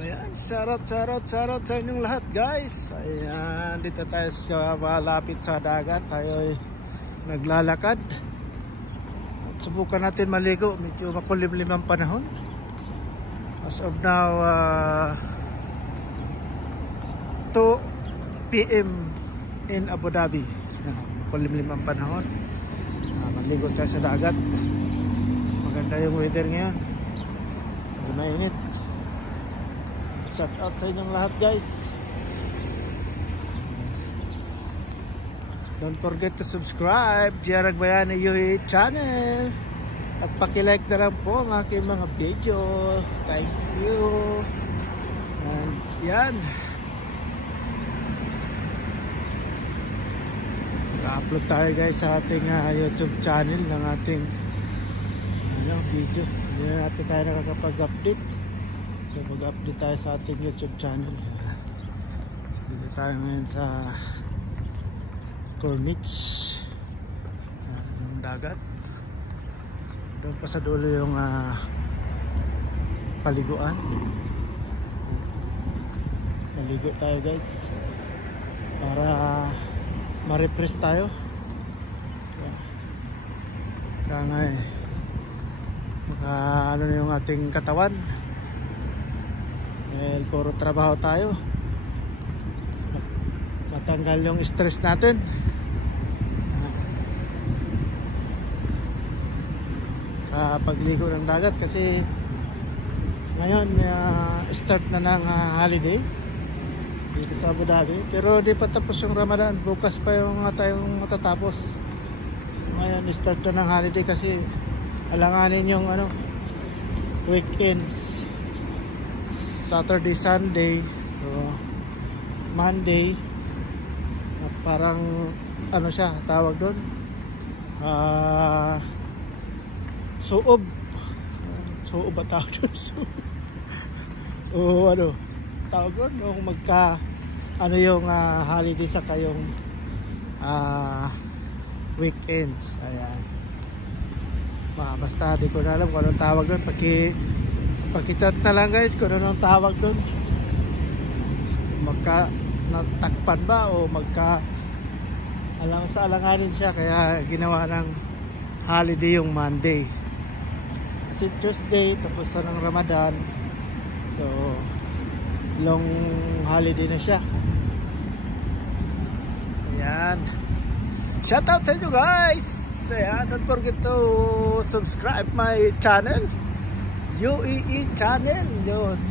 Ayan, shoutout sa inyong lahat guys. Ayan, dito tayo sa malapit sa dagat. Tayo ay naglalakad at subukan natin maligo. Medyo makulimlim ang panahon. As of now 2 PM in Abu Dhabi. Makulimlim ang panahon. Maligo tayo sa dagat. Maganda yung weather ngayon. Medyo mainit. Shout out sa inyong lahat guys. Don't forget to subscribe JR Agbayani UAE channel. At pakilike na lang po ang aking mga video. Thank you. And yan, upload tayo guys sa ating YouTube channel ng ating video. Hindi na natin tayo nakakapag-update. So mag-update tayo sa ating YouTube channel. So dito tayo ngayon sa Corniche, yung dagat. So, doon pa sa dulo yung paliguan. Maligo tayo guys para ma-refresh tayo. Kaya nga ano na yung ating katawan. Puro trabaho tayo, matanggal yung stress natin. Pagligo ng dagat kasi ngayon start na ng holiday dito sa Abu Dhabi, pero di pa tapos yung Ramadan. Bukas pa yung tayong matatapos. So, ngayon start na ng holiday kasi alanganin yung weekends, Saturday, Sunday. So Monday parang siya tawag doon, suob ba tawag doon? O tawag doon yung magka yung holiday sa kayong weekends. Ayan, basta di ko na alam kung anong tawag doon. Paki-chat na lang guys kung anong tawag doon. Magka natakpan ba o magka sa alanganin siya, kaya ginawa ng holiday yung Monday. Kasi Tuesday tapos na ng Ramadan, so long holiday na siya. Ayan, shout out sa inyo guys. Ayan, don't forget to subscribe my channel, UAE channel,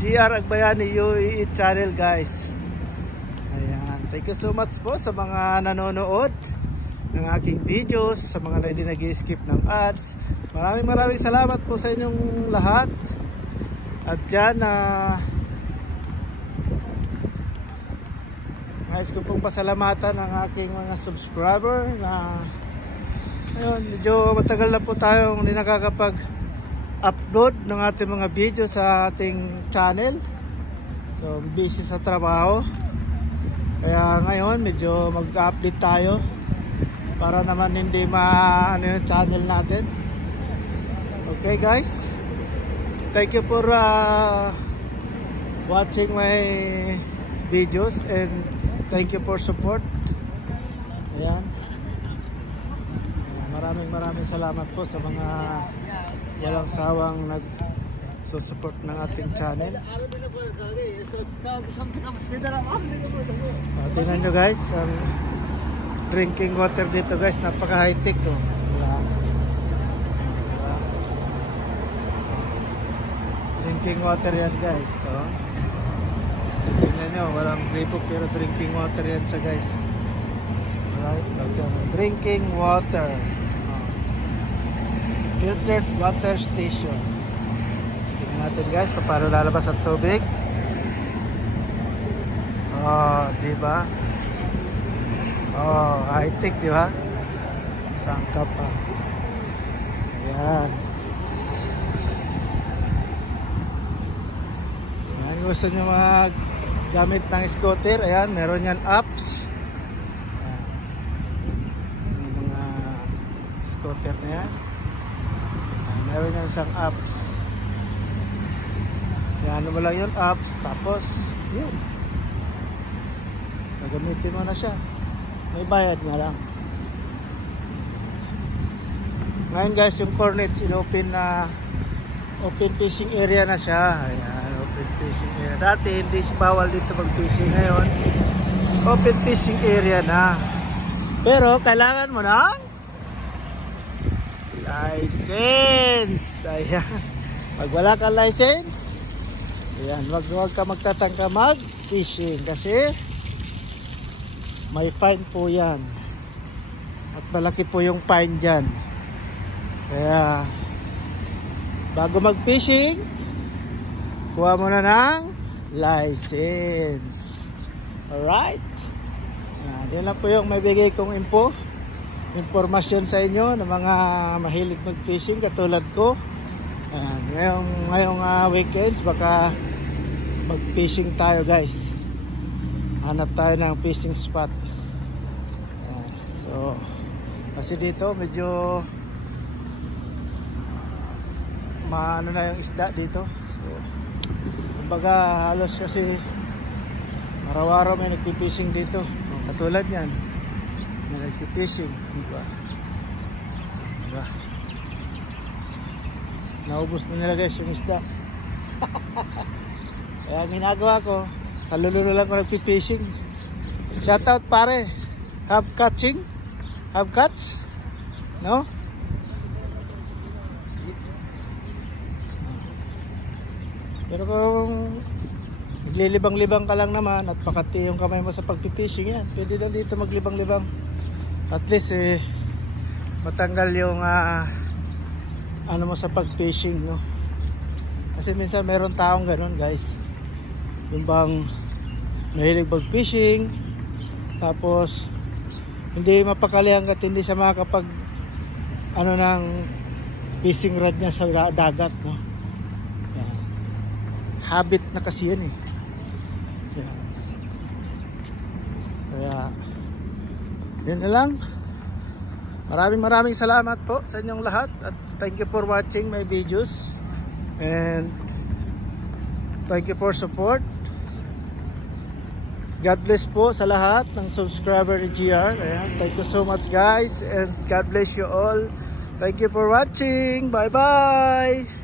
JR Agbayani UAE channel guys. Ayan, thank you so much po sa mga nanonood ng aking videos, sa mga na hindi nag-skip ng ads. Maraming salamat po sa inyong lahat. At yan, nais ko pong pasalamatan ang aking mga subscriber na ayun, medyo matagal na po tayong hindi nakakapag-upload ng ating mga video sa ating channel. So busy sa trabaho, kaya ngayon medyo mag-update tayo para naman hindi yung channel natin. Okay guys, thank you for watching my videos and thank you for support. Ayan, maraming salamat po sa mga walang sawang nag-support ng ating channel. Tingnan nyo guys ang drinking water dito guys, napaka high tech to. Drinking water yan guys. So tingnan nyo, walang gripo pero drinking water yan siya guys. Alright, okay. Drinking water, filtered water station. Tingnan natin guys paano lalabas ang tubig. Diba? High tech, diba? Sangkap pa. Ayan. Ayan, gusto nyo gamit ng scooter. Ayan, meron yan apps. Ayan. Yung mga scooter na yan. Ayan, meron yan isang apps. Yan mo lang yun, apps. Tapos, yun. Nagamitin mo na siya. May bayad nga lang. Ngayon guys, yung Cornets in-open na open fishing area na siya. Ayan, open fishing area. Dati hindi bawal dito mag-fishing. Ngayon, open fishing area na. Pero kailangan mo ng license. Ayan. Pag wala kang license, ayan, wag ka magtatangka mag-fishing kasi may fine po yan. At malaki po yung fine dyan. Kaya bago mag-fishing, kuha mo na ng license. Alright? Yan lang po yung may bigay kong impormasyon sa inyo ng mga mahilig mag-fishing katulad ko. Ngayong weekends baka mag-fishing tayo guys. Hanap tayo ng fishing spot. So kasi dito medyo maano na yung isda dito. So kumbaga halos kasi araw-araw may nagpi-fishing dito. Katulad yan, may nagpi-fishing, diba? Naubos na nila guys yung isda. Kaya ginagawa ko, sa lululo lang ko nagpi-fishing. Shoutout pare, have catching? Have catch? No? Pero kung naglilibang-libang ka lang naman at pakati yung kamay mo sa pagpipishing, yan, pwede na dito maglibang-libang. At least matanggal yung ano mo sa pagfishing, no? Kasi minsan meron taong ganun guys, yung bang mahilig mag-fishing tapos hindi mapakali hanggat hindi siya makakapag ano ng fishing rod niya sa dagat, no? Yan. Habit na kasi yan yan. Kaya yun na lang. Maraming salamat po sa inyong lahat at thank you for watching my videos and thank you for support. God bless po sa lahat ng subscriber ni GR. Ayan, thank you so much guys and God bless you all. Thank you for watching. Bye bye.